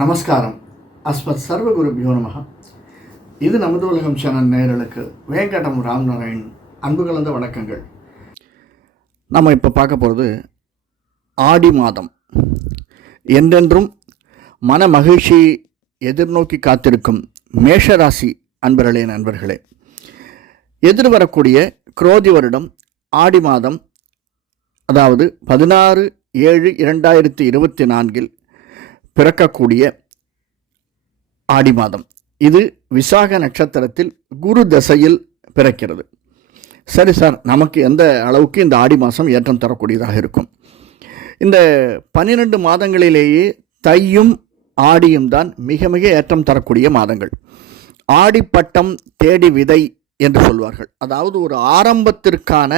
நமஸ்காரம். அஸ்மத் சர்வகுருபியோ நமக. இது நமது உலகம் சேனல் நேயர்களுக்கு வேங்கடம் ராம்நாராயண் அன்பு கலந்த வணக்கங்கள். நம்ம இப்போ பார்க்க போகிறது ஆடி மாதம். என்றென்றும் மன மகிழ்ச்சி எதிர்நோக்கி காத்திருக்கும் மேஷராசி நண்பர்களே, எதிர்வரக்கூடிய குரோதி வருடம் ஆடி மாதம், அதாவது 16/7/2024 பிறக்கக்கூடிய ஆடி மாதம். இது விசாக நட்சத்திரத்தில் குரு தசையில் பிறக்கிறது. சரி சார், நமக்கு எந்த அளவுக்கு இந்த ஆடி மாதம் ஏற்றம் தரக்கூடியதாக இருக்கும்? இந்த 12 மாதங்களிலேயே தையும் ஆடியும் தான் மிக மிக ஏற்றம் தரக்கூடிய மாதங்கள். ஆடிப்பட்டம் தேடி விதை என்று சொல்வார்கள். அதாவது ஒரு ஆரம்பத்திற்கான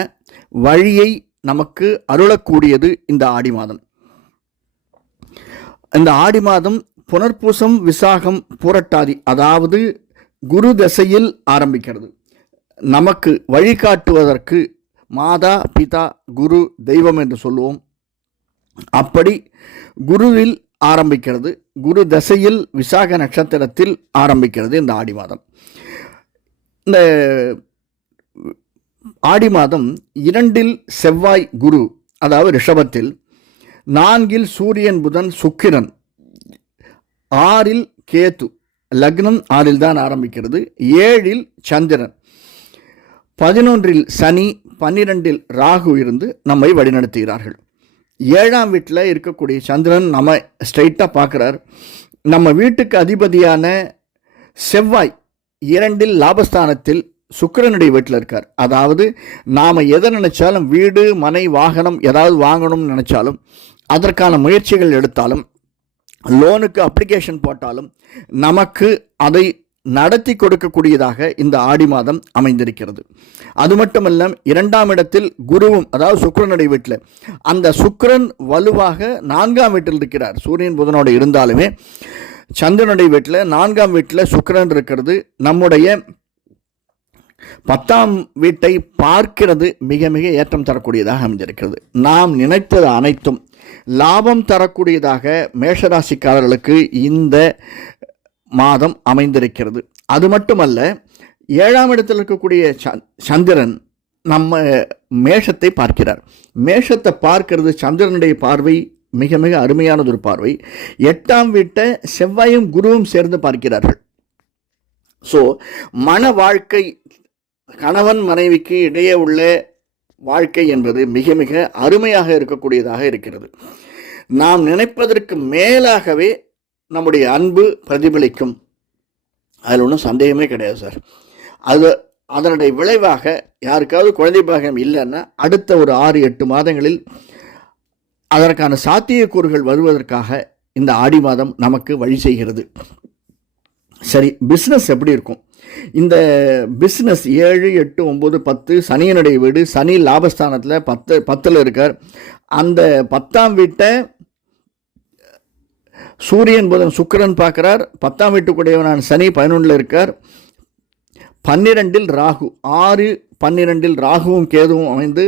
வழியை நமக்கு அருளக்கூடியது இந்த ஆடி மாதம். இந்த ஆடி மாதம் புனர்பூசம், விசாகம், பூரட்டாதி, அதாவது குரு தசையில் ஆரம்பிக்கிறது. நமக்கு வழிகாட்டுவதற்கு மாதா பிதா குரு தெய்வம் என்று சொல்லுவோம். அப்படி குருவில் ஆரம்பிக்கிறது. குரு தசையில் விசாக நட்சத்திரத்தில் ஆரம்பிக்கிறது இந்த ஆடி மாதம். இந்த ஆடி மாதம் 2 செவ்வாய் குரு, அதாவது ரிஷபத்தில், 4 சூரியன் புதன் சுக்கிரன், 6 கேது, லக்னம் 6 தான் ஆரம்பிக்கிறது, 7 சந்திரன், 11 சனி, 12 ராகு இருந்து நம்மை வழிநடத்துகிறார்கள். 7ஆம் வீட்டில் இருக்கக்கூடிய சந்திரன் நம்ம ஸ்ட்ரைட்டாக பார்க்குறார். நம்ம வீட்டுக்கு அதிபதியான செவ்வாய் 2 லாபஸ்தானத்தில் சுக்கிரனுடைய வீட்டில் இருக்கார். அதாவது நாம் எதை நினைச்சாலும், வீடு மனை வாகனம் ஏதாவது வாங்கணும்னு நினைச்சாலும், அதற்கான முயற்சிகள் எடுத்தாலும், லோனுக்கு அப்ளிகேஷன் போட்டாலும் நமக்கு அதை நடத்தி கொடுக்கக்கூடியதாக இந்த ஆடி மாதம் அமைந்திருக்கிறது. அது மட்டுமல்ல, 2ஆம் இடத்தில் குருவும், அதாவது சுக்கிரனுடைய வீட்டில், அந்த சுக்கிரன் வலுவாக 4ஆம் வீட்டில் இருக்கிறார். சூரியன் புதனோடு இருந்தாலுமே சந்திரனுடைய வீட்டில் 4ஆம் வீட்டில் சுக்கிரன் இருக்கிறது நம்முடைய 10ஆம் வீட்டை பார்க்கிறது. மிக மிக ஏற்றம் தரக்கூடியதாக அமைந்திருக்கிறது. நாம் நினைத்தது அனைத்தும் லாபம் தரக்கூடியதாக மேஷராசிக்காரர்களுக்கு இந்த மாதம் அமைந்திருக்கிறது. அது மட்டுமல்ல, 7ஆம் இடத்தில் இருக்கக்கூடிய சந்திரன் நம்ம மேஷத்தை பார்க்கிறார். மேஷத்தை பார்க்கிறது சந்திரனுடைய பார்வை மிக மிக அருமையானது ஒரு பார்வை. 8ஆம் வீட்டை செவ்வாயும் குருவும் சேர்ந்து பார்க்கிறார்கள். ஸோ மன வாழ்க்கை, கணவன் மனைவிக்கு இடையே உள்ள வாழ்க்கை என்பது மிக மிக அருமையாக இருக்கக்கூடியதாக இருக்கிறது. நாம் நினைப்பதற்கு மேலாகவே நம்முடைய அன்பு பிரதிபலிக்கும். அதில் ஒன்றும் சந்தேகமே கிடையாது சார். அதனுடைய விளைவாக யாருக்காவது குழந்தை பாக்கியம் இல்லைன்னா அடுத்த ஒரு 6-8 மாதங்களில் அதற்கான சாத்தியக்கூறுகள் வருவதற்காக இந்த ஆடி மாதம் நமக்கு வழி செய்கிறது. சரி, பிஸ்னஸ் எப்படி இருக்கும்? இந்த பிஸ்னஸ் 7, 8, 9, 10 சனியனுடைய வீடு. சனி லாபஸ்தானத்தில் 10ல் இருக்கார். அந்த 10ஆம் வீட்டை சூரியன் புதன் சுக்கிரன் பார்க்குறார். 10ஆம் வீட்டுக்குடையவனான சனி 11ல் இருக்கார். 12 ராகு, 6, 12 ராகுவும் கேதுவும் அமைந்து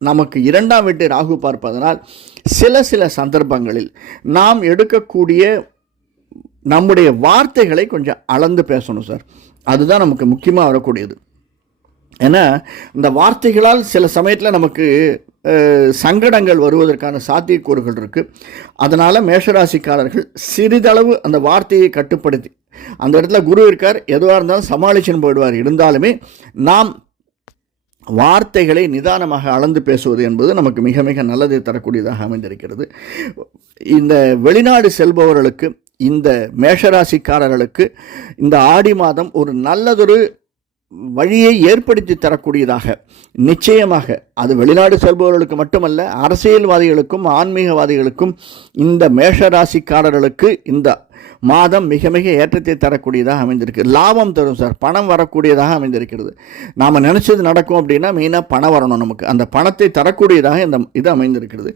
நமக்கு 2ஆம் வீட்டை ராகு பார்ப்பதனால் சில சந்தர்ப்பங்களில் நாம் எடுக்கக்கூடிய நம்முடைய வார்த்தைகளை கொஞ்சம் அளந்து பேசணும் சார். அதுதான் நமக்கு முக்கியமாக வரக்கூடியது. ஏன்னா இந்த வார்த்தைகளால் சில சமயத்தில் நமக்கு சங்கடங்கள் வருவதற்கான சாத்தியக்கூறுகள் இருக்குது. அதனால் மேஷராசிக்காரர்கள் சிறிதளவு அந்த வார்த்தையை கட்டுப்படுத்தி, அந்த இடத்துல குரு இருக்கார், எதுவாக இருந்தாலும் சமாளிச்சுன்னு போயிடுவார். இருந்தாலுமே நாம் வார்த்தைகளை நிதானமாக அளந்து பேசுவது என்பது நமக்கு மிக மிக நல்லதை தரக்கூடியதாக அமைந்திருக்கிறது. இந்த வெளிநாடு செல்பவர்களுக்கு, இந்த மேஷராசிக்காரர்களுக்கு இந்த ஆடி மாதம் ஒரு நல்லதொரு வழியை ஏற்படுத்தி தரக்கூடியதாக நிச்சயமாக, அது வெளிநாடு செல்பவர்களுக்கு மட்டுமல்ல, அரசியல்வாதிகளுக்கும் ஆன்மீகவாதிகளுக்கும் இந்த மேஷராசிக்காரர்களுக்கு இந்த மாதம் மிக மிக ஏற்றத்தை தரக்கூடியதாக அமைந்திருக்கு. லாபம் தரும் சார், பணம் வரக்கூடியதாக அமைந்திருக்கிறது. நாம் நினச்சது நடக்கும் அப்படின்னா மெயினாக பணம் வரணும். நமக்கு அந்த பணத்தை தரக்கூடியதாக இந்த இது அமைந்திருக்கிறது.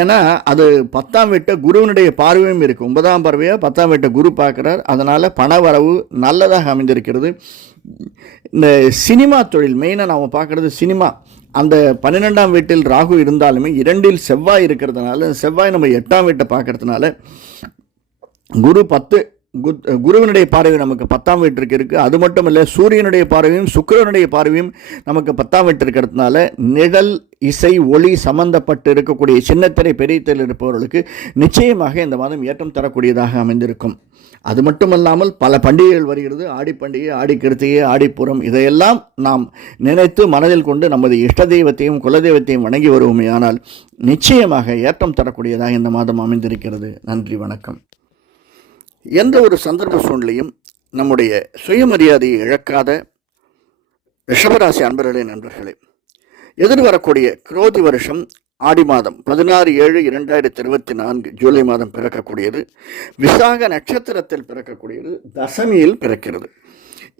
ஏன்னா அது 10ஆம் வீட்டை குருவினுடைய பார்வையும் இருக்குது. 9ஆம் பார்வையாக 10ஆம் வீட்டை குரு பார்க்குறார். அதனால் பண வரவு நல்லதாக அமைந்திருக்கிறது. இந்த சினிமா தொழில் மெயினாக நாம் பார்க்குறது சினிமா. அந்த 12ஆம் வீட்டில் ராகு இருந்தாலுமே 2 செவ்வாய் இருக்கிறதுனால, செவ்வாய் நம்ம 8ஆம் வீட்டை பார்க்கறதுனால குரு 10 குருவினுடைய பார்வை நமக்கு 10ஆம் வீட்டிற்கு இருக்குது. அது மட்டும் இல்லை, சூரியனுடைய பார்வையும் சுக்கிரனுடைய பார்வையும் நமக்கு 10ஆம் வீட்டிற்கு இருக்கிறதுனால நிழல், இசை, ஒளி சம்பந்தப்பட்டு இருக்கக்கூடிய சின்னத்திரை பெரியத்திரையில் இருப்பவர்களுக்கு நிச்சயமாக இந்த மாதம் ஏற்றம் தரக்கூடியதாக அமைந்திருக்கும். அது மட்டுமல்லாமல் பல பண்டிகைகள் வருகிறது. ஆடிப்பண்டிகை, ஆடி கிருத்திகை, ஆடிப்புறம், இதையெல்லாம் நாம் நினைத்து மனதில் கொண்டு நமது இஷ்ட தெய்வத்தையும் குலதெய்வத்தையும் வணங்கி வருவோமே, ஆனால் நிச்சயமாக ஏற்றம் தரக்கூடியதாக இந்த மாதம் அமைந்திருக்கிறது. நன்றி, வணக்கம். எந்த ஒரு சந்தர்ப்ப சூழ்நிலையும் நம்முடைய சுயமரியாதையை இழக்காத ரிஷபராசி அன்பர்களே, நண்பர்களே, எதிர்வரக்கூடிய குரோதி வருஷம் ஆடி மாதம் 16/7/2024 ஜூலை மாதம் பிறக்கக்கூடியது. விசாக நட்சத்திரத்தில் பிறக்கக்கூடியது. தசமியில் பிறக்கிறது.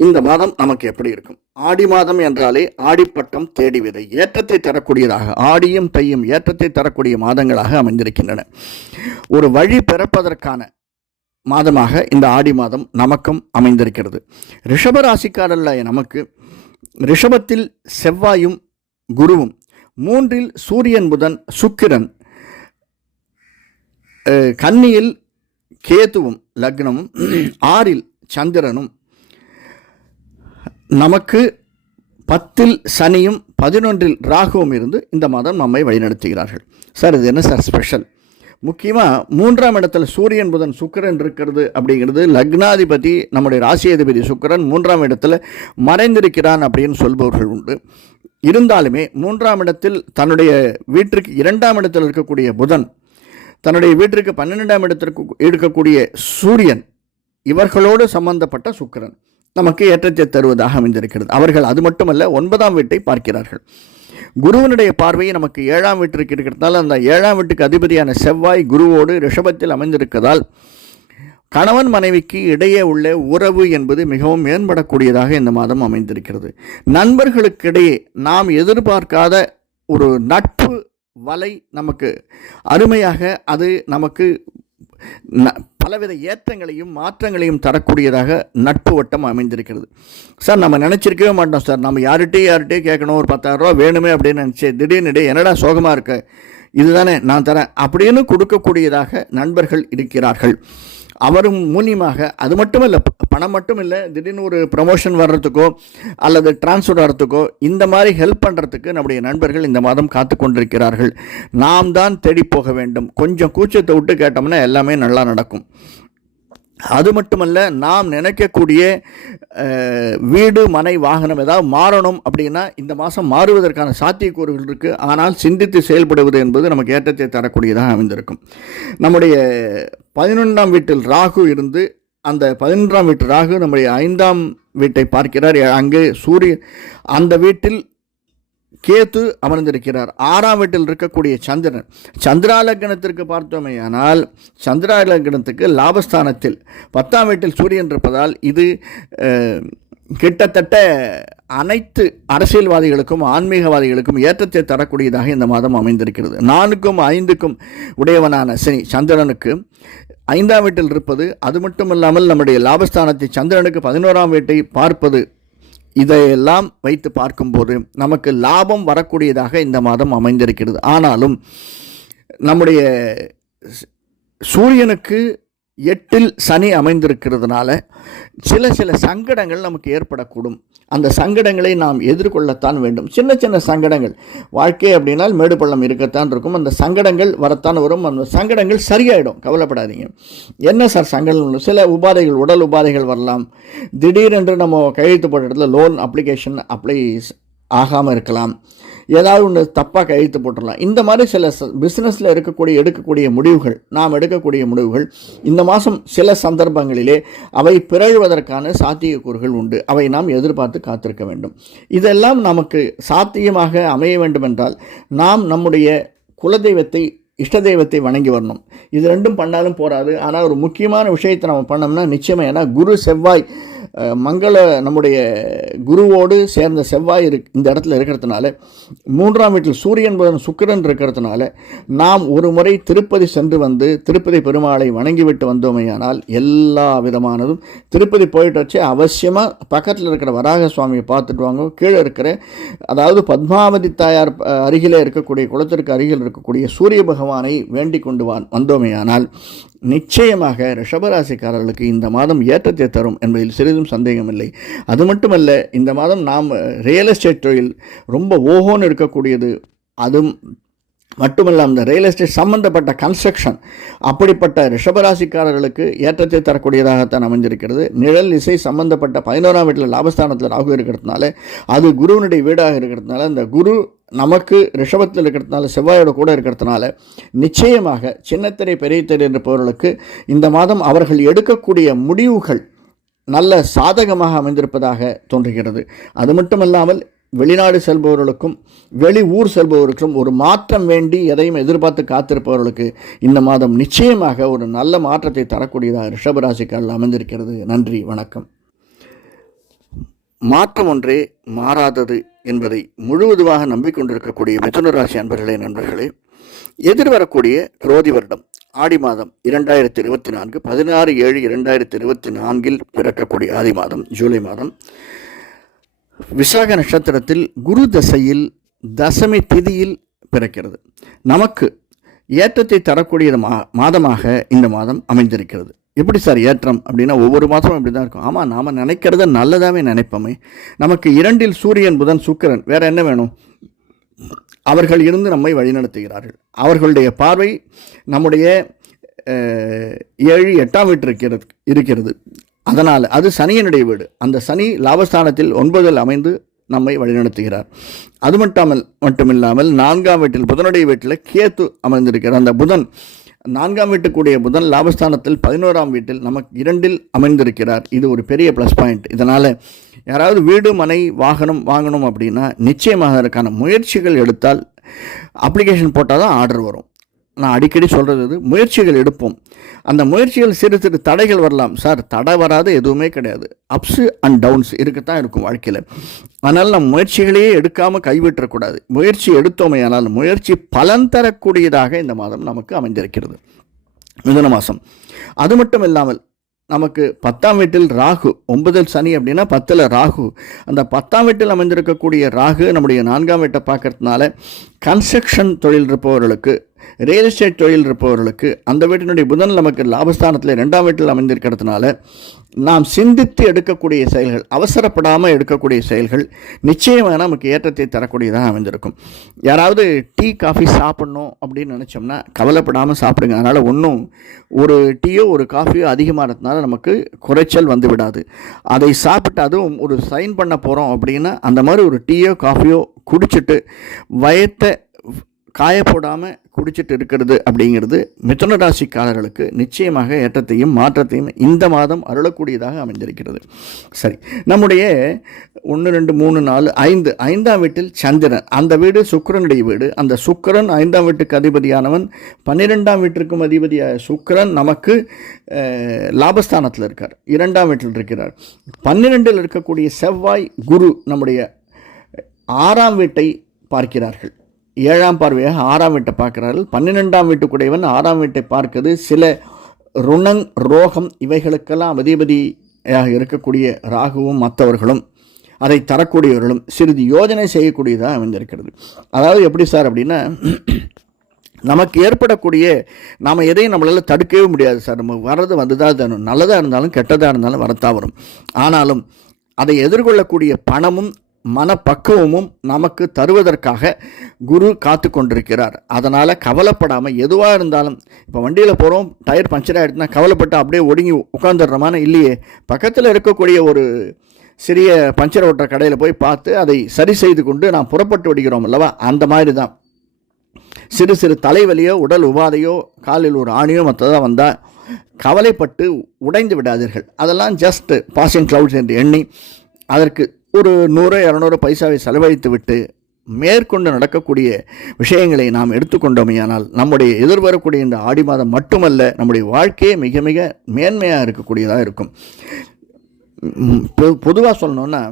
இந்த மாதம் நமக்கு எப்படி இருக்கும்? ஆடி மாதம் என்றாலே ஆடிப்பட்டம் தேடி விதை, ஏற்றத்தை தரக்கூடியதாக, ஆடியும் தையும் ஏற்றத்தை தரக்கூடிய மாதங்களாக அமைந்திருக்கின்றன. ஒரு வழி பிறப்பதற்கான மாதமாக இந்த ஆடி மாதம் நமக்கும் அமைந்திருக்கிறது. ரிஷபராசிக்காரல்ல நமக்கு ரிஷபத்தில் செவ்வாயும் குருவும், 3இல் சூரியன், புதன், சுக்கிரன், கன்னியில் கேதுவும் லக்னமும், 6இல் சந்திரனும், நமக்கு 10இல் சனியும் 11இல் ராகுவும் இருந்து இந்த மாதம் நம்மை வழிநடத்துகிறார்கள். சார், இது என்ன சார் ஸ்பெஷல்? முக்கியமாக 3ஆம் இடத்துல சூரியன், புதன், சுக்கிரன் இருக்கிறது அப்படிங்கிறது லக்னாதிபதி, நம்முடைய ராசியாதிபதி சுக்கிரன் 3ஆம் இடத்துல மறைந்திருக்கிறான் அப்படின்னு சொல்பவர்கள் உண்டு. இருந்தாலுமே 3ஆம் இடத்தில் தன்னுடைய வீட்டிற்கு 2ஆம் இடத்தில் இருக்கக்கூடிய புதன், தன்னுடைய வீட்டிற்கு 12ஆம் இடத்திற்கு இருக்கக்கூடிய சூரியன், இவர்களோடு சம்பந்தப்பட்ட சுக்கிரன் நமக்கு ஏற்றத்தை தருவதாக அமைந்திருக்கிறது. அவர்கள் அது மட்டுமல்ல 9ஆம் வீட்டை பார்க்கிறார்கள். குருவனுடைய பார்வையை நமக்கு 7ஆம் வீட்டிற்கு இருக்கிறதால் அந்த 7ஆம் வீட்டுக்கு அதிபதியான செவ்வாய் குருவோடு ரிஷபத்தில் அமைந்திருக்கிறதால் கணவன் மனைவிக்கு இடையே உள்ள உறவு என்பது மிகவும் மேம்படக்கூடியதாக இந்த மாதம் அமைந்திருக்கிறது. நண்பர்களுக்கிடையே நாம் எதிர்பார்க்காத ஒரு நட்பு வலை நமக்கு அருமையாக, அது நமக்கு பலவித ஏற்றங்களையும் மாற்றங்களையும் தரக்கூடியதாக நட்பு வட்டம் அமைந்திருக்கிறது. சார், நம்ம நினச்சிருக்கவே மாட்டோம் சார், நம்ம யார்கிட்டையும் கேட்கணும், ஒரு 10,000 ரூபா வேணுமே அப்படின்னு நினச்சி திடீர்னு என்னடா சோகமாக இருக்க, இதுதானே நான் தரேன் அப்படின்னு கொடுக்கக்கூடியதாக நண்பர்கள் இருக்கிறார்கள். அவரும் மூலியமாக அது மட்டும் இல்லை, பணம் மட்டும் இல்லை, திடீர்னு ஒரு ப்ரமோஷன் வர்றதுக்கோ அல்லது டிரான்ஸ்ஃபர் வர்றதுக்கோ இந்த மாதிரி ஹெல்ப் பண்ணுறதுக்கு நம்முடைய நண்பர்கள் இந்த மாதம் காத்து கொண்டிருக்கிறார்கள். நாம் தான் தேடி போக வேண்டும். கொஞ்சம் கூச்சத்தை விட்டு கேட்டோம்னா எல்லாமே நல்லா நடக்கும். அது மட்டுமல்ல, நாம் நினைக்கக்கூடிய வீடு, மனை, வாகனம் ஏதாவது மாறணும் அப்படின்னா இந்த மாதம் மாறுவதற்கான சாத்தியக்கூறுகள் இருக்குது. ஆனால் சிந்தித்து செயல்படுவது என்பது நமக்கு ஏற்றத்தை தரக்கூடியதாக அமைந்திருக்கும். நம்முடைய 11ஆம் வீட்டில் ராகு இருந்து அந்த 11ஆம் வீட்டு ராகு நம்முடைய 5ஆம் வீட்டை பார்க்கிறார். அங்கே சூரியன், அந்த வீட்டில் கேது அமர்ந்திருக்கிறார். 6ஆம் வீட்டில் இருக்கக்கூடிய சந்திரன், சந்திராலக்கணத்திற்கு பார்த்தோமேயானால் சந்திராலக்கணத்துக்கு லாபஸ்தானத்தில் 10ஆம் வீட்டில் சூரியன் இருப்பதால் இது கிட்டத்தட்ட அனைத்து அரசியல்வாதிகளுக்கும் ஆன்மீகவாதிகளுக்கும் ஏற்றத்தை தரக்கூடியதாக இந்த மாதம் அமைந்திருக்கிறது. 4க்கும் 5க்கும் உடையவனான சனி சந்திரனுக்கு 5ஆம் வீட்டில் இருப்பது, அது மட்டுமல்லாமல் நம்முடைய லாபஸ்தானத்தை சந்திரனுக்கு 11ஆம் வீட்டை பார்ப்பது, இதையெல்லாம் வைத்து பார்க்கும்போது நமக்கு லாபம் வரக்கூடியதாக இந்த மாதம் அமைந்திருக்கிறது. ஆனாலும் நம்முடைய சூரியனுக்கு 8இல் சனி அமைந்திருக்கிறதுனால சில சங்கடங்கள் நமக்கு ஏற்படக்கூடும். அந்த சங்கடங்களை நாம் எதிர்கொள்ளத்தான் வேண்டும். சின்ன சின்ன சங்கடங்கள், வாழ்க்கை அப்படின்னால் மேடு பள்ளம் இருக்கத்தான் இருக்கும். அந்த சங்கடங்கள் வரத்தான் வரும். அந்த சங்கடங்கள் சரியாயிடும், கவலைப்படாதீங்க. என்ன சார் சங்கடம்? சில உபாதைகள், உடல் உபாதைகள் வரலாம். திடீரென்று நம்ம கையெழுத்து போட்ட இடத்துல லோன் அப்ளிகேஷன் அப்ளை ஆகாமல் இருக்கலாம். ஏதாவது ஒன்று தப்பாக கையெழுத்து போட்டுடலாம். இந்த மாதிரி சில பிஸ்னஸில் எடுக்கக்கூடிய முடிவுகள், நாம் எடுக்கக்கூடிய முடிவுகள் இந்த மாதம் சில சந்தர்ப்பங்களிலே அவை பிறழ்வதற்கான சாத்தியக்கூறுகள் உண்டு. அவை நாம் எதிர்பார்த்து காத்திருக்க வேண்டும். இதெல்லாம் நமக்கு சாத்தியமாக அமைய வேண்டும் என்றால் நாம் நம்முடைய குலதெய்வத்தை, இஷ்ட தெய்வத்தை வணங்கி வரணும். இது ரெண்டும் பண்ணாலும் போராது. ஆனால் ஒரு முக்கியமான விஷயத்தை நம்ம பண்ணோம்னா நிச்சயமாக, ஏன்னா குரு செவ்வாய் மங்கள நம்முடைய குருவோடு சேர்ந்த செவ்வாய் இந்த இடத்துல இருக்கிறதுனால, 3ஆம் வீட்டில் சூரியன், புதன், சுக்கிரன் இருக்கிறதுனால நாம் ஒரு முறை திருப்பதி சென்று வந்து திருப்பதி பெருமாளை வணங்கிவிட்டு வந்தோமையானால் எல்லா விதமானதும், திருப்பதி போயிட்டு வச்சு அவசியமாக பக்கத்தில் இருக்கிற வராக சுவாமியை பார்த்துட்டு வாங்க. கீழே இருக்கிற, அதாவது பத்மாவதி தாயார் அருகிலே இருக்கக்கூடிய, குளத்திற்கு அருகில் இருக்கக்கூடிய சூரிய பகவானை வேண்டிக் கொண்டு வந்தோமையானால் நிச்சயமாக ரிஷபராசிக்காரர்களுக்கு இந்த மாதம் ஏற்றத்தை தரும் என்பதில் சிறிதும் சந்தேகமில்லை. அது மட்டுமல்ல, இந்த மாதம் நாம் ரியல் எஸ்டேட் தொழில் ரொம்ப ஓஹோன்னு இருக்கக்கூடியது. அதுவும் மட்டுமல்ல, அந்த ரியல் எஸ்டேட் சம்பந்தப்பட்ட கன்ஸ்ட்ரக்ஷன் அப்படிப்பட்ட ரிஷபராசிக்காரர்களுக்கு ஏற்றத்தை தரக்கூடியதாகத்தான் அமைஞ்சிருக்கிறது. நிழல் இசை சம்பந்தப்பட்ட 11ஆம் வீட்டில் லாபஸ்தானத்தில் ராகு இருக்கிறதுனால, அது குருவினுடைய வீடாக இருக்கிறதுனால, அந்த குரு நமக்கு ரிஷபத்தில் இருக்கிறதுனால, செவ்வாயோட கூட இருக்கிறதுனால, நிச்சயமாக சின்னத்திரை பெரிய திரை இருப்பவர்களுக்கு இந்த மாதம் அவர்கள் எடுக்கக்கூடிய முடிவுகள் நல்ல சாதகமாக அமைந்திருப்பதாக தோன்றுகிறது. அது மட்டுமல்லாமல், வெளிநாடு செல்பவர்களுக்கும் வெளி ஊர் செல்பவர்களுக்கும் ஒரு மாற்றம் வேண்டி எதையும் எதிர்பார்த்து காத்திருப்பவர்களுக்கு இந்த மாதம் நிச்சயமாக ஒரு நல்ல மாற்றத்தை தரக்கூடியதாக ரிஷபராசிக்காரர்கள் அமைந்திருக்கிறது. நன்றி, வணக்கம். மாற்றம் ஒன்றே மாறாதது என்பதை முழுவதுமாக நம்பிக்கொண்டிருக்கக்கூடிய மிதுன ராசி நண்பர்களே, எதிர்வரக்கூடிய குரோதி வருடம் ஆடி மாதம் 2024 16/7/2024 பிறக்கக்கூடிய ஆதி மாதம் ஜூலை மாதம் விசாக நட்சத்திரத்தில் குரு தசையில் தசமி திதியில் பிறக்கிறது. நமக்கு ஏற்றத்தை தரக்கூடிய மாதமாக இந்த மாதம் அமைந்திருக்கிறது. எப்படி சார் ஏற்றம் அப்படின்னா, ஒவ்வொரு மாதமும் இப்படி தான் இருக்கும். ஆமாம், நாம் நினைக்கிறத நல்லதாகவே நினைப்போமே. நமக்கு 2இல் சூரியன் புதன் சுக்கிரன், வேறு என்ன வேணும்? அவர்கள் இருந்து நம்மை வழிநடத்துகிறார்கள். அவர்களுடைய பார்வை நம்முடைய 7 8ஆம் வீட்டு இருக்கிறது. அதனால் அது சனியினுடைய வீடு. அந்த சனி லாபஸ்தானத்தில் 9இல் அமைந்து நம்மை வழிநடத்துகிறார். அது மட்டுமில்லாமல் 4ஆம் வீட்டில் புதனுடைய வீட்டில் கேத்து அமர்ந்திருக்கிறார். அந்த புதன் 4ஆம் வீட்டுக்குரிய புதன் லாபஸ்தானத்தில் 11ஆம் வீட்டில் நமக்கு 2இல் அமைந்திருக்கிறார். இது ஒரு பெரிய ப்ளஸ் பாயிண்ட். இதனால் யாராவது வீடு மனை வாகனம் வாங்கணும் அப்படின்னா நிச்சயமாக அதற்கான முயற்சிகள் எடுத்தால், அப்ளிகேஷன் போட்டால் தான் ஆர்டர் வரும். நான் அடிக்கடி சொல்கிறது இது, முயற்சிகள் எடுப்போம். அந்த முயற்சிகள் சிறு சிறு தடைகள் வரலாம் சார். தடை வராத எதுவுமே கிடையாது. அப்ஸு அண்ட் டவுன்ஸ் இருக்கத்தான் இருக்கும் வாழ்க்கையில். அதனால் நம்ம முயற்சிகளையே எடுக்காமல் கைவிட்டக்கூடாது. முயற்சி எடுத்தோமே, ஆனால் முயற்சி பலன் தரக்கூடியதாக இந்த மாதம் நமக்கு அமைந்திருக்கிறது, மிதுன மாதம். அது மட்டும் இல்லாமல் நமக்கு 10ஆம் வீட்டில் ராகு, 9இல் சனி அப்படின்னா 10இல் ராகு. அந்த 10ஆம் வீட்டில் அமைந்திருக்கக்கூடிய ராகு நம்முடைய 4ஆம் வீட்டை பார்க்கறதுனால கன்ஸ்ட்ரக்ஷன் தொழில் இருப்பவர்களுக்கு, ரியல் எஸ்டேட் தொழில் இருப்பவர்களுக்கு, அந்த வீட்டினுடைய புதன் நமக்கு லாபஸ்தானத்தில் 2ஆம் வீட்டில் அமைந்திருக்கிறதுனால நாம் சிந்தித்து எடுக்கக்கூடிய செயல்கள், அவசரப்படாமல் எடுக்கக்கூடிய செயல்கள் நிச்சயமாக நமக்கு ஏற்றத்தை தரக்கூடியதாக அமைந்திருக்கும். யாராவது டீ காஃபி சாப்பிட்ணும் அப்படின்னு நினச்சோம்னா கவலைப்படாமல் சாப்பிடுங்க. அதனால் ஒன்றும் ஒரு டீயோ ஒரு காஃபியோ அதிகமானதுனால நமக்கு குறைச்சல் வந்து விடாது. அதை சாப்பிட்டு அதுவும் ஒரு சைன் பண்ண போகிறோம் அப்படின்னா அந்த மாதிரி ஒரு டீயோ காஃபியோ குடிச்சிட்டு வயத்தை காயப்போடாமல் குடிச்சிட்டு இருக்கிறது அப்படிங்கிறது மிதுன ராசிக்காரர்களுக்கு நிச்சயமாக ஏற்றத்தையும் மாற்றத்தையும் இந்த மாதம் அருளக்கூடியதாக அமைந்திருக்கிறது. சரி, நம்முடைய 1 2 3 4 5 5ஆம் வீட்டில் சந்திரன், அந்த வீடு சுக்கிரனுடைய வீடு. அந்த சுக்கிரன் 5ஆம் வீட்டுக்கு அதிபதியானவன், 12ஆம் வீட்டிற்கும் அதிபதியாக சுக்கிரன் நமக்கு லாபஸ்தானத்தில் இருக்கார், 2ஆம் வீட்டில் இருக்கிறார். 12இல் இருக்கக்கூடிய செவ்வாய் குரு நம்முடைய 6ஆம் வீட்டை பார்க்கிறார்கள். 7ஆம் பார்வையாக 6ஆம் வீட்டை பார்க்கிறார்கள். 12ஆம் வீட்டுக்குடையவன் 6ஆம் வீட்டை பார்க்கிறது. சில ருணங் ரோகம் இவைகளுக்கெல்லாம் அதிபதியாக இருக்கக்கூடிய ராகுவும் மற்றவர்களும் அதை தரக்கூடியவர்களும் சிறிது யோஜனை செய்யக்கூடியதாக அமைந்திருக்கிறது. அதாவது எப்படி சார் அப்படின்னா, நமக்கு ஏற்படக்கூடிய நாம் எதையும் நம்மளால் தடுக்கவே முடியாது சார். நம்ம வர்றது வந்துதான் தரணும். நல்லதாக இருந்தாலும் கெட்டதாக இருந்தாலும் வரத்தான் வரும். ஆனாலும் அதை எதிர்கொள்ளக்கூடிய பணமும் மனப்பக்குவமும் நமக்கு தருவதற்காக குரு காத்து கொண்டிருக்கிறார். அதனால் கவலைப்படாமல் எதுவாக இருந்தாலும், இப்போ வண்டியில் போகிறோம், டயர் பஞ்சர் ஆகிடுச்சுன்னா கவலைப்பட்டு அப்படியே ஒடுங்கி உட்காந்துடுறோமான இல்லையே. பக்கத்தில் இருக்கக்கூடிய ஒரு சிறிய பஞ்சர் ஓட்டுற கடையில் போய் பார்த்து அதை சரி செய்து கொண்டு நாம் புறப்பட்டு விடுகிறோம் அல்லவா, அந்த மாதிரி தான். சிறு சிறு தலைவலியோ உடல் உபாதையோ காலில் ஒரு ஆணியோ மற்றதாக வந்தால் கவலைப்பட்டு உடைந்து விடாதீர்கள். அதெல்லாம் ஜஸ்ட் பாசிங் கிளவுட்ஸ் என்று எண்ணி அதற்கு ஒரு 100 200 பைசாவை செலவழித்து விட்டு மேற்கொண்டு நடக்கக்கூடிய விஷயங்களை நாம் எடுத்துக்கொண்டோமையானால் நம்முடைய எதிர்வரக்கூடிய இந்த ஆடி மாதம் மட்டுமல்ல, நம்முடைய வாழ்க்கையே மிக மிக மேன்மையாக இருக்கக்கூடியதாக இருக்கும். பொதுவாக சொல்லணுன்னா,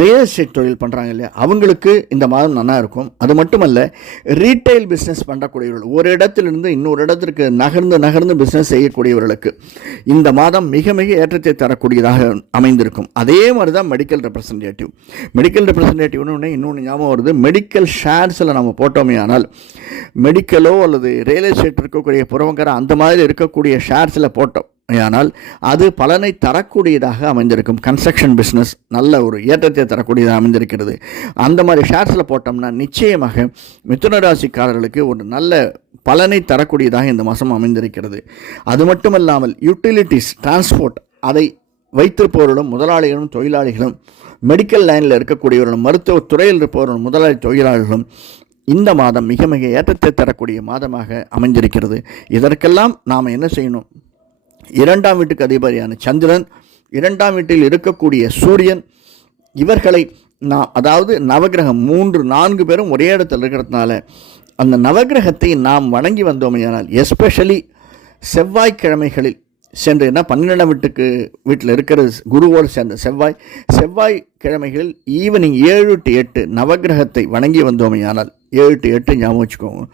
ரியல் எஸ்டேட் தொழில் பண்ணுறாங்க இல்லையா, அவங்களுக்கு இந்த மாதம் நல்லா இருக்கும். அது மட்டுமல்ல, ரீட்டைல் பிஸ்னஸ் பண்ணக்கூடியவர்கள், ஒரு இடத்திலிருந்து இன்னொரு இடத்திற்கு நகர்ந்து பிஸ்னஸ் செய்யக்கூடியவர்களுக்கு இந்த மாதம் மிக மிக ஏற்றத்தை தரக்கூடியதாக அமைந்திருக்கும். அதே மாதிரி தான் மெடிக்கல் ரெப்ரசன்டேட்டிவ்னு இன்னொன்று ஞாபகம் வருது. மெடிக்கல் ஷேர்ஸில் நம்ம போட்டோமே ஆனால், மெடிக்கலோ அல்லது ரியல் எஸ்டேட் இருக்கக்கூடிய புறவங்கர அந்த மாதிரி இருக்கக்கூடிய ஷேர்ஸில் போட்டோம் ஆனால் அது பலனை தரக்கூடியதாக அமைந்திருக்கும். கன்ஸ்ட்ரக்ஷன் பிஸ்னஸ் நல்ல ஒரு ஏற்றத்தை தரக்கூடியதாக அமைந்திருக்கிறது. அந்த மாதிரி ஷேர்ஸில் போட்டோம்னா நிச்சயமாக மிதுன ராசிக்காரர்களுக்கு ஒரு நல்ல பலனை தரக்கூடியதாக இந்த மாதம் அமைந்திருக்கிறது. அது மட்டுமல்லாமல் யூட்டிலிட்டிஸ், டிரான்ஸ்போர்ட், அதை வைத்திருப்பவர்களும் முதலாளிகளும் தொழிலாளிகளும், மெடிக்கல் லைனில் இருக்கக்கூடியவர்களும், மருத்துவ துறையில் இருப்பவர்களும் முதலாளி தொழிலாளர்களும் இந்த மாதம் மிக மிக ஏற்றத்தை தரக்கூடிய மாதமாக அமைந்திருக்கிறது. இதற்கெல்லாம் நாம் என்ன செய்யணும்? 2ஆம் வீட்டுக்கு அதிபதியான சந்திரன், 2ஆம் வீட்டில் இருக்கக்கூடிய சூரியன், இவர்களை அதாவது நவகிரகம் 3-4 பேரும் ஒரே இடத்தில் இருக்கிறதுனால அந்த நவகிரகத்தை நாம் வணங்கி வந்தோமையானால், எஸ்பெஷலி செவ்வாய்க்கிழமைகளில் சென்று, என்ன 12ஆம் வீட்டில் இருக்கிற குருவோடு சேர்ந்த செவ்வாய்க்கிழமைகளில் ஈவினிங் 7 to 8 நவகிரகத்தை வணங்கி வந்தோமையானால், 7 to 8 ஞாபகம் வச்சுக்கோங்க,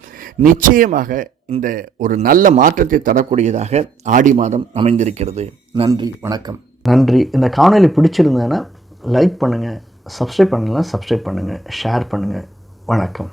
நிச்சயமாக இந்த ஒரு நல்ல மாற்றத்தை தரக்கூடியதாக ஆடி மாதம் அமைந்திருக்கிறது. நன்றி, வணக்கம். நன்றி. இந்த காணொலி பிடிச்சிருந்ததுன்னா லைக் பண்ணுங்கள், சப்ஸ்கிரைப் பண்ணுங்கள், ஷேர் பண்ணுங்கள். வணக்கம்.